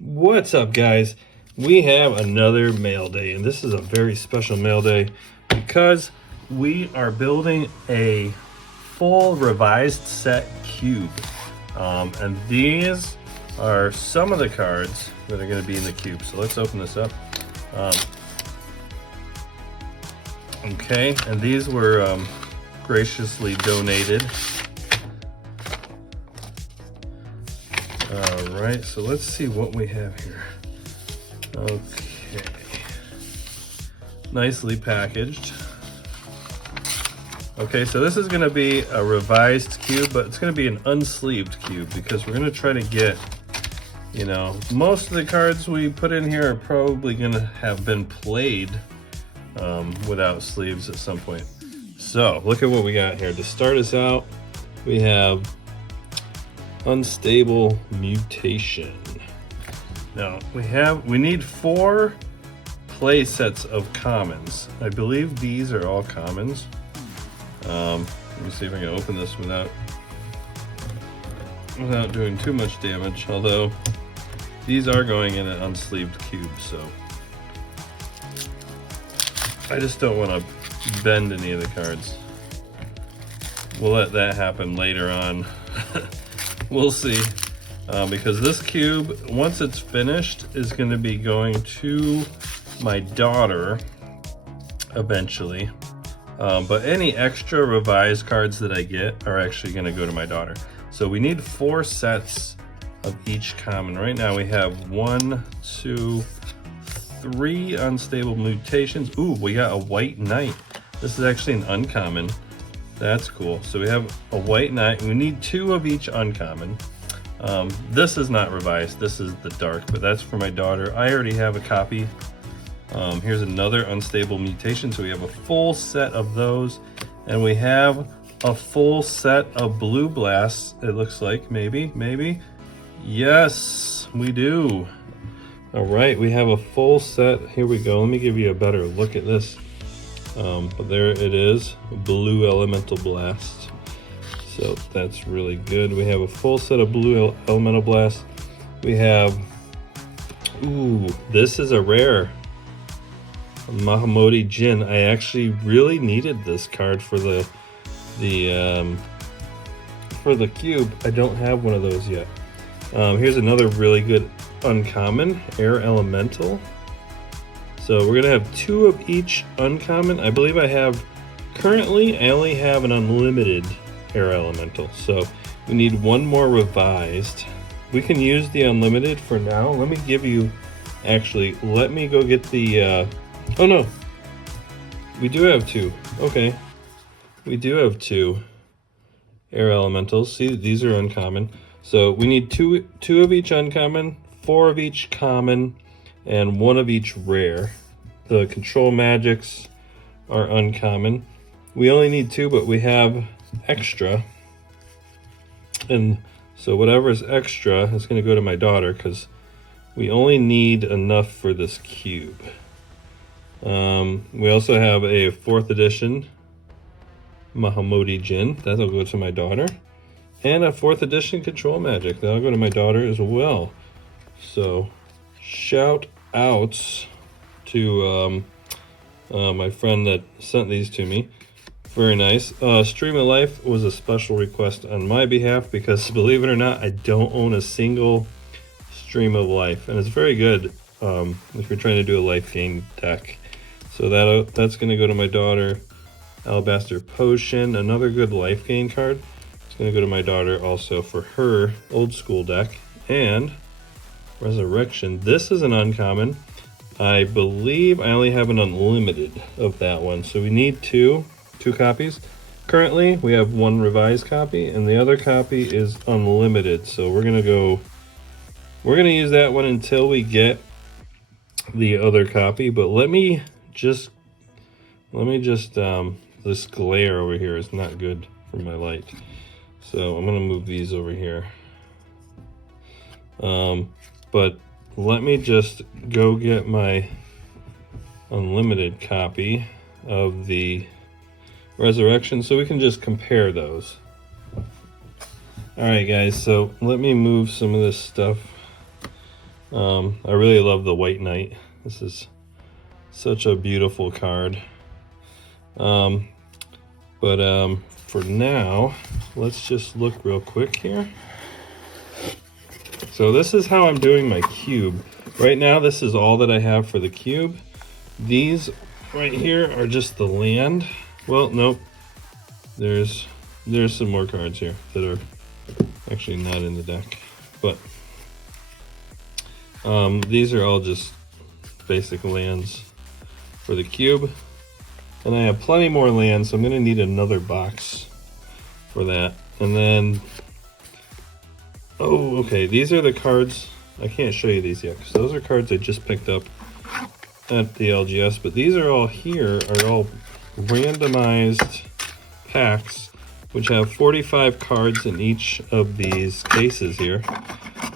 What's up, guys? We have another mail day, and this is a very special mail day because we are building a full revised set cube. And these are some of the cards that are going to be in the cube. So let's open this up. Okay, and these were graciously donated. All right, so let's see what we have here. Okay, nicely packaged. Okay, so this is going to be a revised cube, but it's going to be an unsleeved cube because we're going to try to get, you know, most of the cards we put in here are probably going to have been played without sleeves at some point. So look at what we got here. To start us out, we have Unstable Mutation. Now we need 4 play sets of commons. I believe these are all commons. Let me see if I can open this without doing too much damage, although these are going in an unsleeved cube, so I just don't want to bend any of the cards. We'll let that happen later on. We'll see, because this cube, once it's finished, is going to be going to my daughter eventually. But any extra revised cards that I get are actually going to go to my daughter. So we need 4 sets of each common. Right now we have 1, 2, 3 unstable mutations. Ooh, we got a white knight. This is actually an uncommon. That's cool. So we have a white knight. We need 2 of each uncommon. This is not revised. This is the dark, but that's for my daughter. I already have a copy. Here's another unstable mutation. So we have a full set of those, and we have a full set of blue blasts. It looks like maybe. Yes, we do. All right, we have a full set. Here we go. Let me give you a better look at this. But there it is, blue elemental blast. So that's really good. We have a full set of blue elemental blasts. We have, ooh, this is a rare Mahamoti Jin. I actually really needed this card for the cube. I don't have one of those yet. Here's another really good uncommon, Air Elemental. So we're gonna have 2 of each uncommon. I believe currently I only have an unlimited Air Elemental. So we need 1 more revised. We can use the unlimited for now. Let me go get the, oh no, we do have 2. Okay, we do have 2 Air Elementals. See, these are uncommon. So we need 2 of each uncommon, 4 of each common, and 1 of each rare. The control magics are uncommon. We only need 2, but we have extra. And so whatever is extra is going to go to my daughter because we only need enough for this cube. We also have a 4th edition Mahamoti Jin. That'll go to my daughter. And a 4th edition control magic. That'll go to my daughter as well. So shout outs to my friend that sent these to me. Very nice. Stream of Life was a special request on my behalf because, believe it or not, I don't own a single Stream of Life, and it's very good if you're trying to do a life gain deck. So that's going to go to my daughter. Alabaster Potion, another good life gain card. It's going to go to my daughter also for her old school deck. And Resurrection. This is an uncommon. I believe I only have an unlimited of that one. So we need 2 copies. Currently, we have 1 revised copy, and the other copy is unlimited. So we're going to use that one until we get the other copy. But let me just this glare over here is not good for my light. So I'm going to move these over here. But let me just go get my unlimited copy of the Resurrection so we can just compare those. Alright guys, so let me move some of this stuff I really love the White Knight. This is such a beautiful card. For now, let's just look real quick here. So this is how I'm doing my cube. Right now, this is all that I have for the cube. These right here are just the land. Well, nope. There's some more cards here that are actually not in the deck. But these are all just basic lands for the cube. And I have plenty more land, so I'm gonna need another box for that. And then, oh, okay, these are the cards. I can't show you these yet, because those are cards I just picked up at the LGS, but these are all here, are all randomized packs, which have 45 cards in each of these cases here.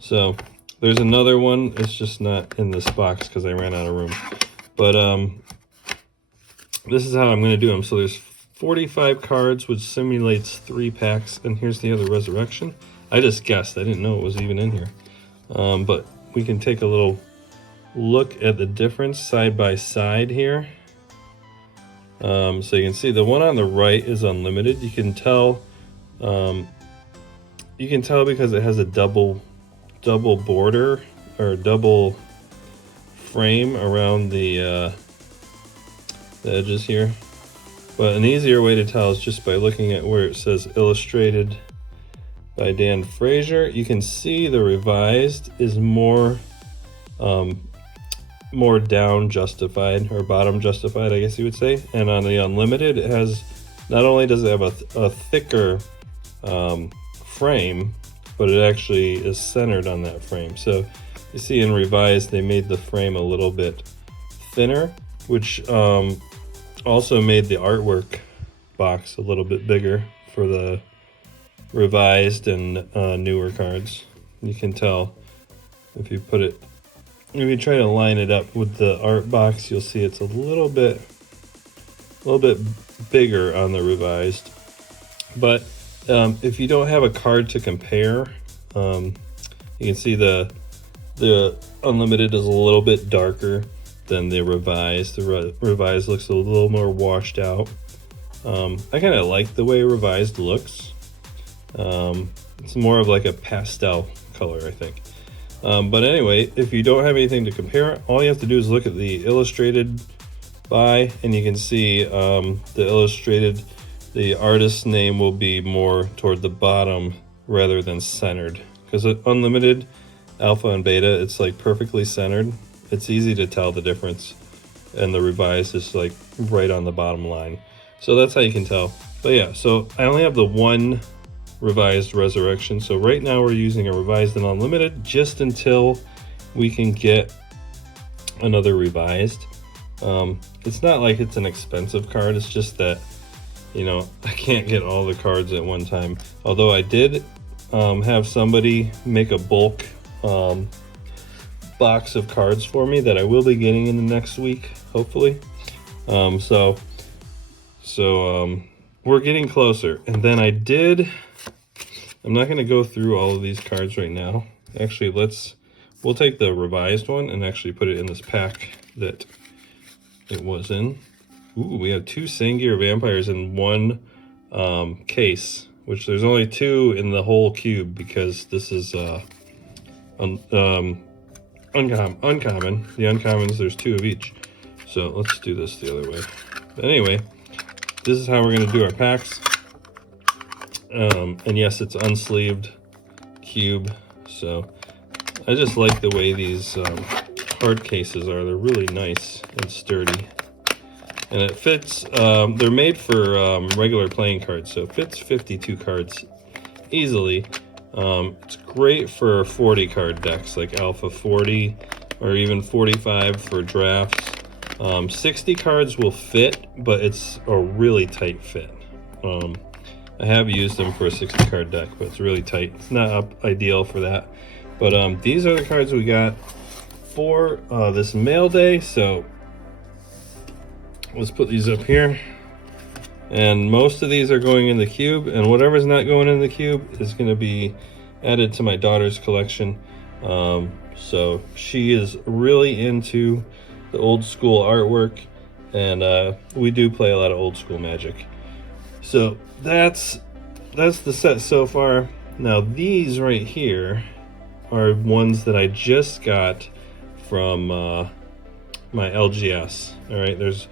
So there's another one, it's just not in this box because I ran out of room. But this is how I'm going to do them. So there's 45 cards, which simulates 3 packs, and here's the other Resurrection. I just guessed, I didn't know it was even in here. But we can take a little look at the difference side by side here. So you can see the one on the right is unlimited. You can tell because it has a double border or double frame around the edges here. But an easier way to tell is just by looking at where it says illustrated by Dan Frazier. You can see the revised is more down justified, or bottom justified, I guess you would say. And on the unlimited, it has, not only does it have a thicker frame, but it actually is centered on that frame. So you see in revised, they made the frame a little bit thinner, which also made the artwork box a little bit bigger for the revised and newer cards. You can tell if you put it, if you try to line it up with the art box, you'll see it's a little bit bigger on the revised. But if you don't have a card to compare, you can see the unlimited is a little bit darker than the revised. The revised looks a little more washed out. I kind of like the way revised looks. It's more of like a pastel color, I think. But anyway, if you don't have anything to compare, all you have to do is look at the illustrated by, and you can see the illustrated, the artist's name will be more toward the bottom rather than centered. Because unlimited, alpha and beta, it's like perfectly centered. It's easy to tell the difference. And the revised is like right on the bottom line. So that's how you can tell. But yeah, so I only have the one revised Resurrection. So right now we're using a revised and unlimited just until we can get another revised. It's not like it's an expensive card, it's just that, you know, I can't get all the cards at one time. Although I did have somebody make a bulk box of cards for me that I will be getting in the next week, hopefully. So we're getting closer. And then I'm not going to go through all of these cards right now. Actually, we'll take the revised one and actually put it in this pack that it was in. Ooh, we have 2 Sangir Vampires in one case, which there's only 2 in the whole cube because this is uncommon. The uncommons, there's 2 of each. So let's do this the other way. But anyway, this is how we're going to do our packs. And yes, it's unsleeved cube. So I just like the way these hard cases are. They're really nice and sturdy. And it fits, they're made for regular playing cards, so it fits 52 cards easily. It's great for 40 card decks, like Alpha 40, or even 45 for drafts. 60 cards will fit, but it's a really tight fit. I have used them for a 60 card deck, but it's really tight. It's not ideal for that. But these are the cards we got for this mail day, so let's put these up here. And most of these are going in the cube, and whatever's not going in the cube is going to be added to my daughter's collection. So she is really into the old school artwork, and we do play a lot of old school Magic. So that's the set so far. Now these right here are ones that I just got from my LGS. All right, there's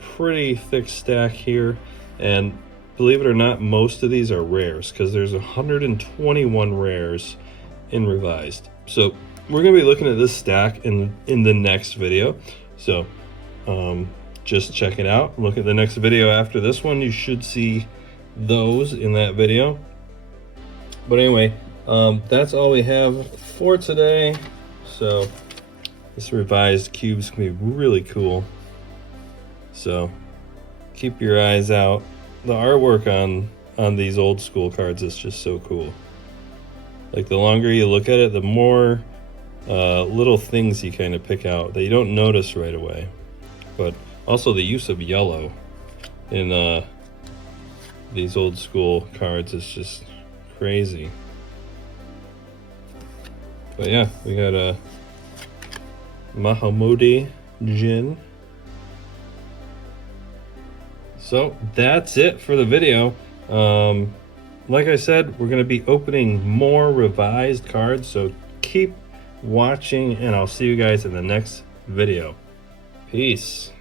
pretty thick stack here, and believe it or not, most of these are rares because there's 121 rares in Revised. So we're gonna be looking at this stack in the next video. So just check it out. Look at the next video after this one. You should see those in that video. But anyway, that's all we have for today. So this revised cube's gonna be really cool. So keep your eyes out. The artwork on these old school cards is just so cool. Like, the longer you look at it, the more little things you kind of pick out that you don't notice right away. But also the use of yellow in these old school cards is just crazy. But yeah, we got a Mahamudi Jin. So that's it for the video. Like I said, we're going to be opening more revised cards, so keep watching, and I'll see you guys in the next video. Peace.